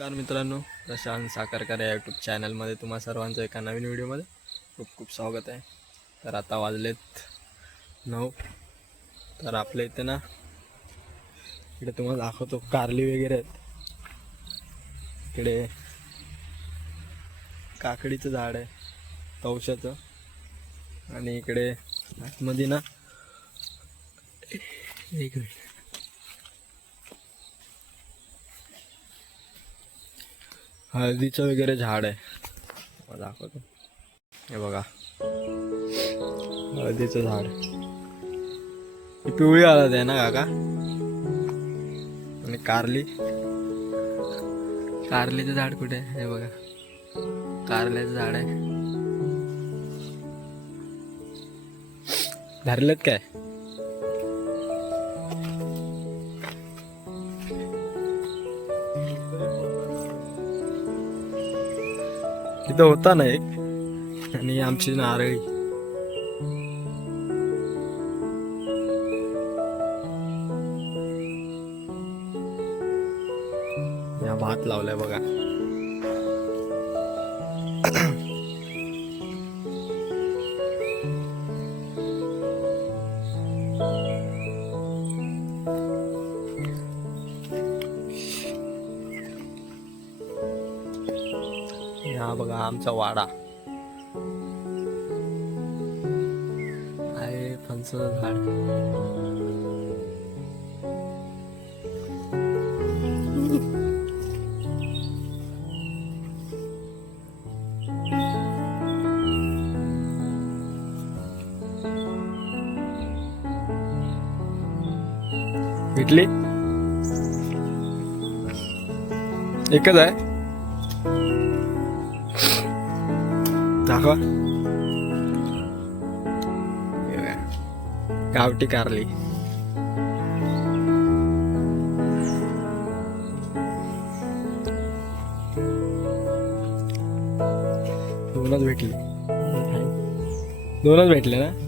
नमस्कार मित्रांनो प्रशांत साखरकर या यूट्यूब चॅनलमध्ये तुम्हा सर्वांचं एका नवीन व्हिडिओमध्ये खूप खूप स्वागत आहे. तर आता वाजलेत नऊ. तर आपल्या इथे ना इकडे तुम्हाला दाखवतो कारली वगैरे आहेत. इकडे काकडीचं झाड आहे तवशाचं. आणि इकडे आतमध्ये ना एक मिनिट. हळदीचं वगैरे झाड आहे. दाखवतो. हे बघा. हळदीचं झाड. ही पिवळी हळद आहे ना काका? आणि कारली. कारलीचं झाड कुठे आहे? हे बघा. कारल्याचं झाड आहे. धरलेत काय? होता ना एक. आणि आमची नारळी. या भात लावलाय बघा. आमचा वाडा. आहे फणस झाड. भेटली एकच आहे? दाखवा. गावठी कारली. दोनच भेटली. दोनच भेटले ना?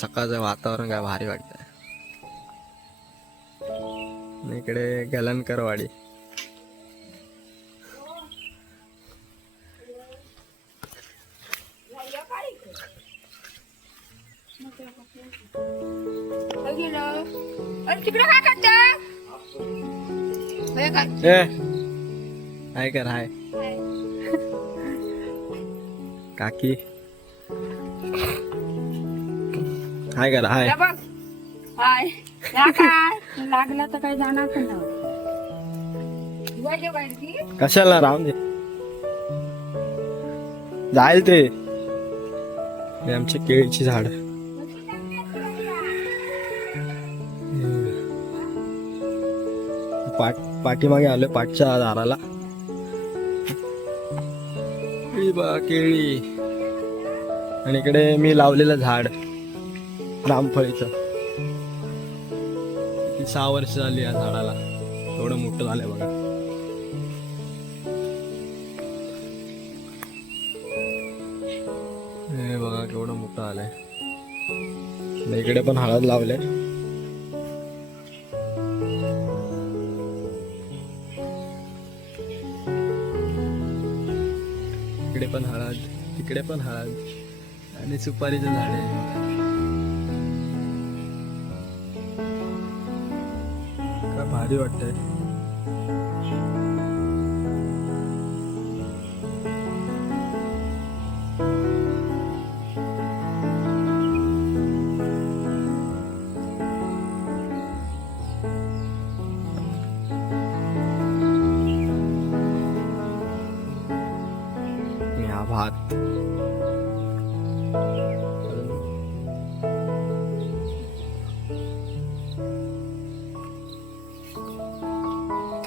सकाळचं वातावरण काय भारी वाटतंय. आणि इकडे गलनकरवाडी. काय कर हाय. काकी. हाय करा हाय. बघ. हाय. या काय? लागला तर काही जाणार पण नाही. जेवायची बाई कशाला? राहून दे. जाईल ते. हे आमची केळीची झाड. पाट पाठीमागे आलोय पाठच्या दाराला. ही बघा केळी. आणि इकडे मी लावलेलं झाड. रामफळीचं सहा वर्ष झाली या झाडाला. एवढं मोठं झालंय बघा. हे बघा केवढं मोठं आलंय इकडे पण हळद लावले. इकडे पण हळद तिकडे पण हळद. आणि सुपारीचं झाड आहे. भारी वाटतंय.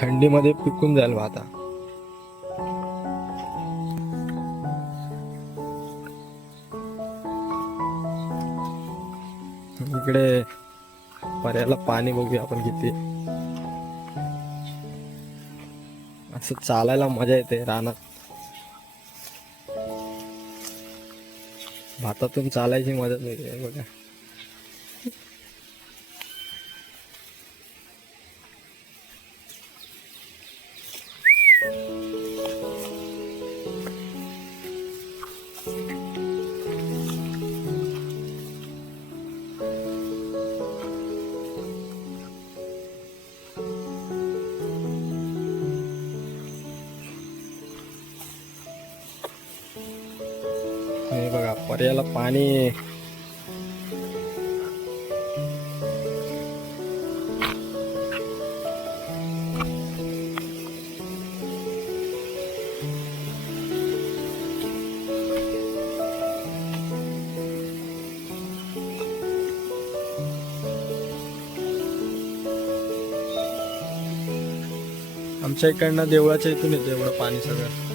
थंडीमध्ये पिकून जाईल भाता इकडे पर्याला पाणी बघूया आपण किती. असं चालायला मजा येते रानात. भातातून चालायची मदत नाही बघा. बघा पाणी. आमच्या इकडनं देवळाच्या इथून येतं एवढं पाणी सगळं.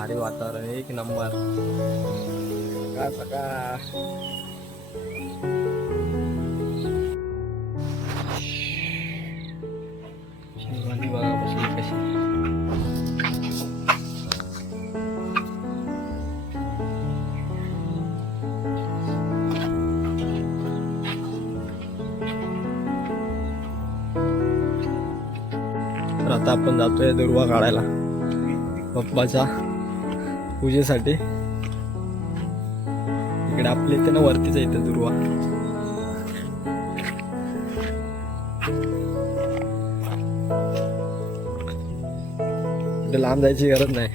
भारी वातावरण एक नंबर. काय सकाळ आता आपण जातोय दुर्वा काढायला. पप्पाच्या पूजेसाठी. इकडे आपल्या इथे ना वरतीच आहे इथे दुर्वा. इकडे लांब जायची गरज नाही.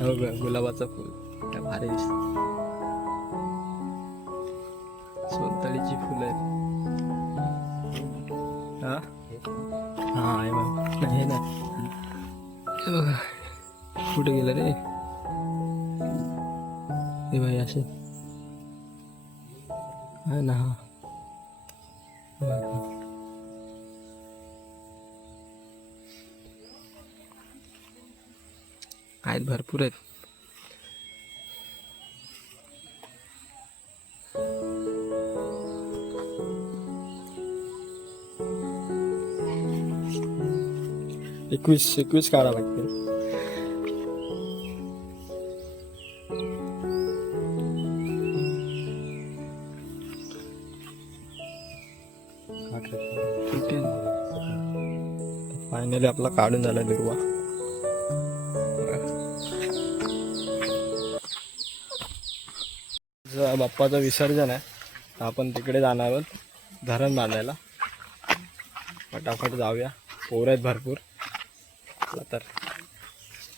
हो गुलाबाचं फुल. काय भारी दिसत. सोनतळीची फुलं आहेत. हा? हा आहे बघ. हे नाही. कुठे गेलं रे. हे भाई असे. आहे ना हा. आहेत भरपूर आहेत. एकवीस एकवीस काढा लागते काढून झाला दुर्वा बाप्पाचं विसर्जन आहे. आपण तिकडे जाणार आहोत धरण बांधायला. फटाफट जाऊया. पोर आहेत भरपूर. तर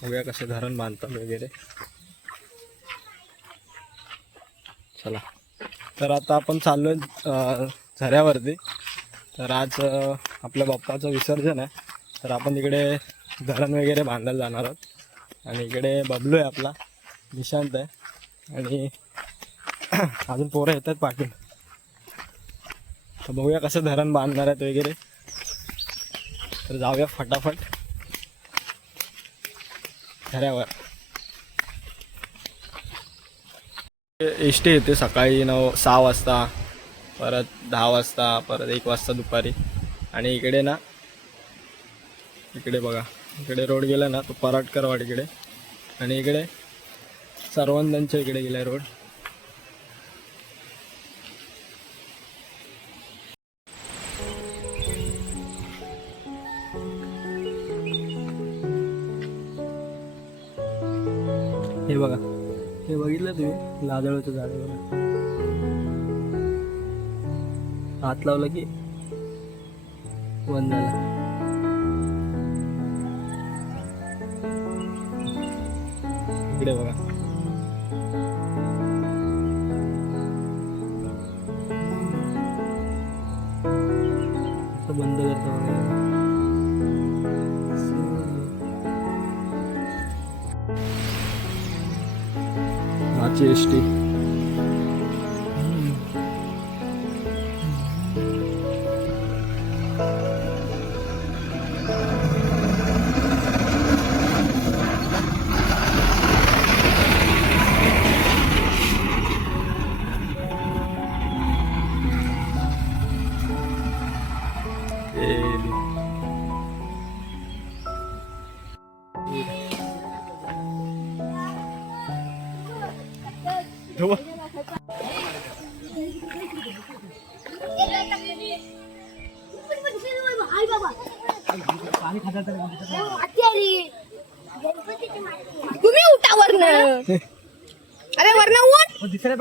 बघूया कसे धरण बांधतात वगैरे. चला. तर आता आपण चाललो झऱ्यावरती. तर आज आपल्या बाप्पाचं विसर्जन आहे. तर आपण इकडे धरण वगैरे बांधायला जाणार आहोत. आणि इकडे बबलू आहे आपला निशांत आहे. आणि अजून पोरं येतात पाठून तर बघूया कसं धरण बांधणार आहेत वगैरे. तर जाऊया फटाफट. झऱ्यावर एस टी येते सकाळी नऊ सहा वाजता परत दहा वाजता परत एक वाजता दुपारी. आणि इकडे ना इकडे बघा. इकडे रोड गेला ना तो पराटकरवाड इकडे. आणि इकडे सर्वंदांच्या इकडे गेला रोड. हे बघा. हे बघितलं तुम्ही? लादळचं झाड बघा. हात लावला की बंद झाला इकडे बघा. बंद करतो बघा. S T.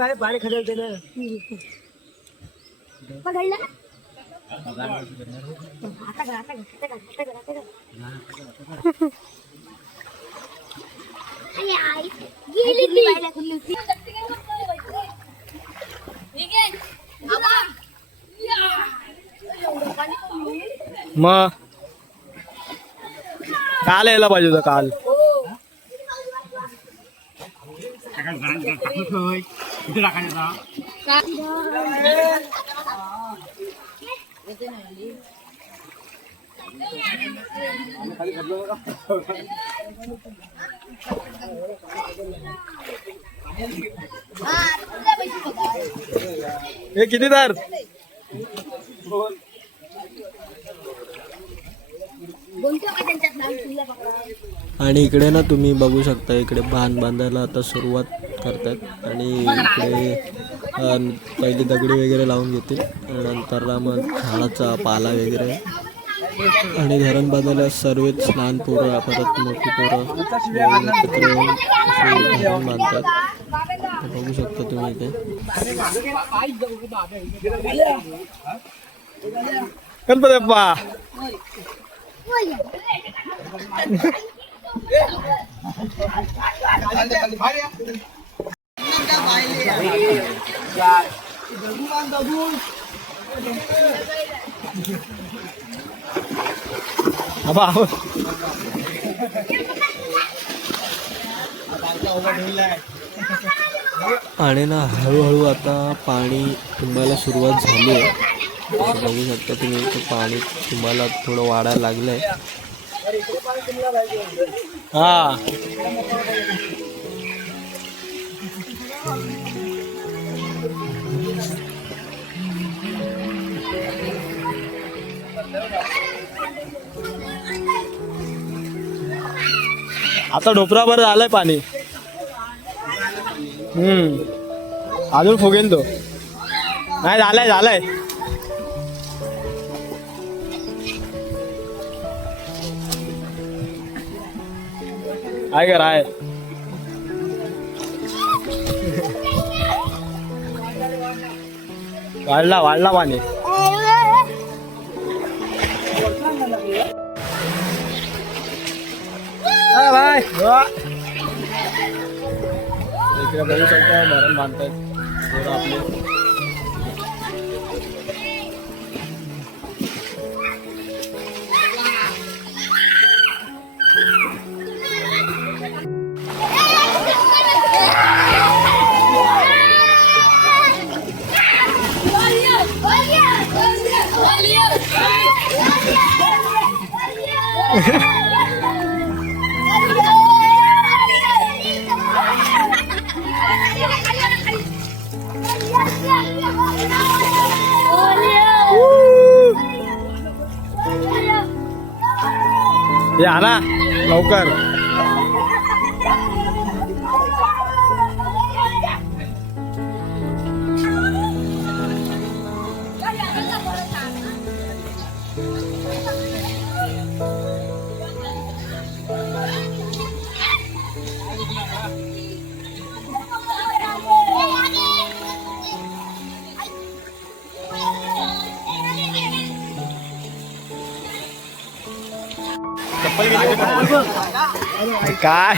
बाहेर पाणी खदलते ना पकडलं आता कर, आता कर, आता कर, आता कर, आता कर. आणि आई गेली ती. बाहेर खुलली होती. मग काल यायला पाहिजे होतं काल इथे टाकायचं हे किती दार? आणि इकडे ना तुम्ही बघू शकता इकडे बांध बांधायला आता सुरुवात करतात आणि इकडे पहिली दगडी वगैरे लावून घेतील. नंतर मग झाडाचा पाला वगैरे. आणि धरण बांधायला सर्वच लहान पोरं परत मोठी पोरं एकत्र धरण बांधतात. बघू शकता तुम्ही इथे. गणपती बाप्पा! आबा हो. आणि ना हळूहळू आता पाणी तुंबायला सुरुवात झाली आहे. बघू शकता तुम्ही इथे पाणी तुम्हाला थोडं वाढायला लागलंय. हा. आता ढोपराभर झालंय पाणी. हम्म. अजून फुगेन तो. नाही झालंय झालंय. आहे का आहे वाढला वाढला पाणी बाय इकडे बघू शकता धरण बांधतायत पोरं आपले हे आणा लवकर काय?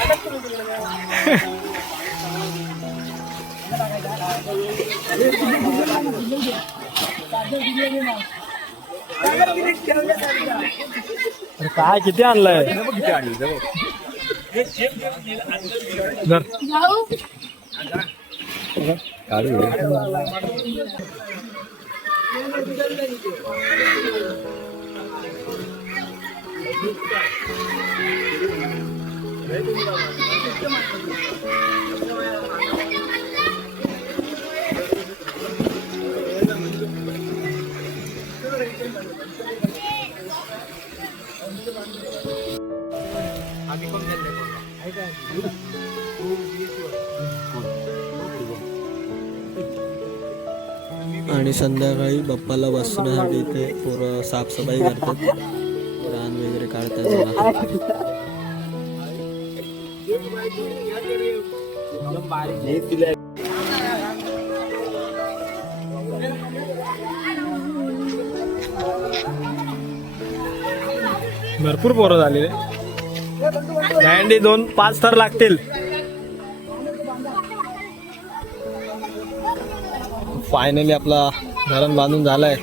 काय किती आणलंय? आणलं काढू आणि संध्याकाळी बाप्पाला बसण्यासाठी ते पोरं साफसफाई करतात. काढतात भरपूर पोरं झालेले बँडी दोन पाच तर लागतील. फायनली आपला धरण बांधून झालाय.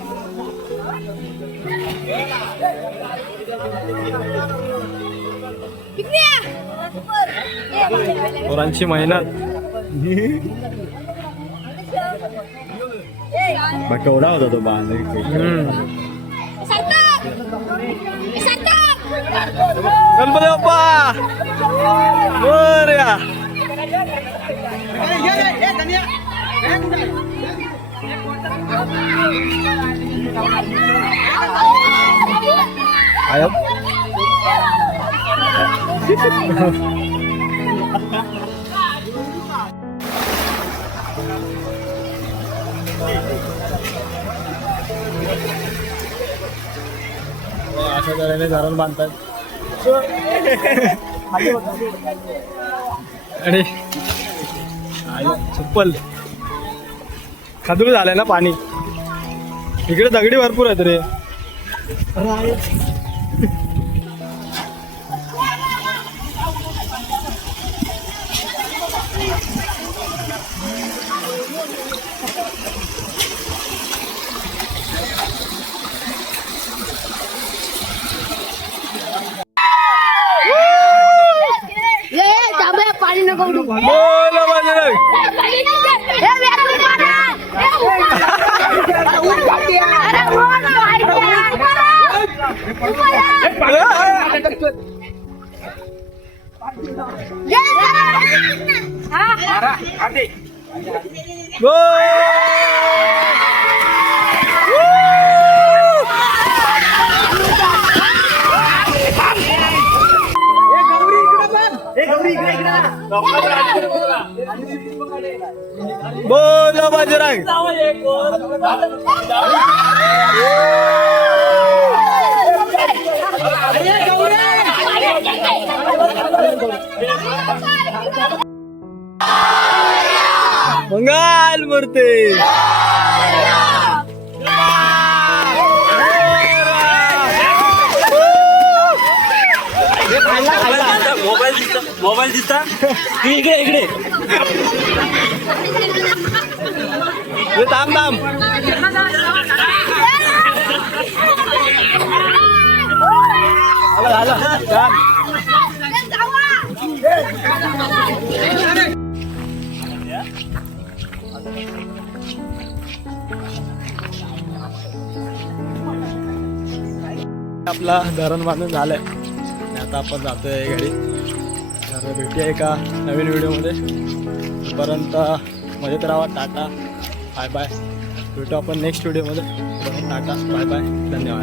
पोरांची मेहनत केवढा होता तो बांध हम्म. गणपती बाप्पा मोरया. आयो. अशा तऱ्हेने धरण बांधतात अरे चप्पल खादुळ झालंय ना पाणी. इकडे दगडी भरपूर आहेत रे. पाणी नको उडू. बोला बजरंग. बोल बजरंग मंगल मूर्ती. मोबाईल दिसता. मोबाईल दिसता? इकडे इकडे. थांब थांब. झालं, झालं. आपला धरण बांधून झालंय. आता आपण जातोय घरी. तर भेटूया एका नवीन व्हिडिओमध्ये. तोपर्यंत मजेत राहा टाटा. बाय बाय भेटू आपण नेक्स्ट व्हिडिओमध्ये. टाटा. बाय बाय धन्यवाद.